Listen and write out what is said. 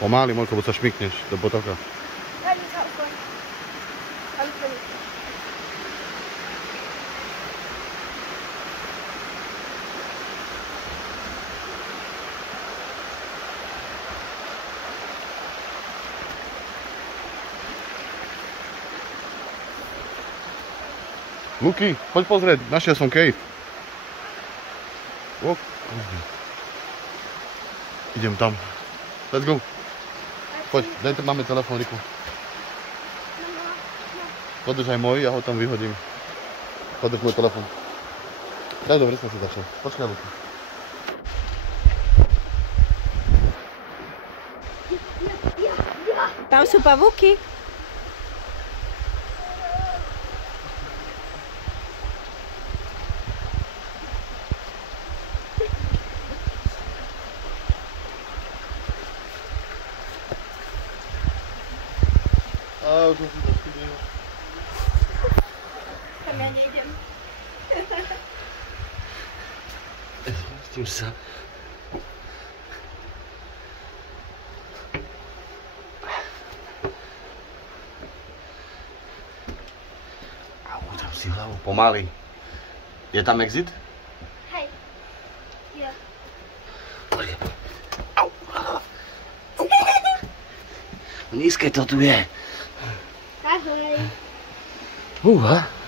Pomáli, Mojko, bo sa šmikneš do potoka. Luky, poď pozrieť, našiel som cave. Idem tam. Let's go. Poď, máme telefón, Riku. Podrž aj môj, ja ho tam vyhodím. Podrž môj telefón. Tak dobre som si začal. Počkaj, Luky. Tam sú pavúky. Už som si zaskydil. Tam ja nejdem. Zmestím sa. Dám si hlavu pomaly. Je tam exit? Hej. Jo. Au. Nízke to tu je. Ahoj. Uha.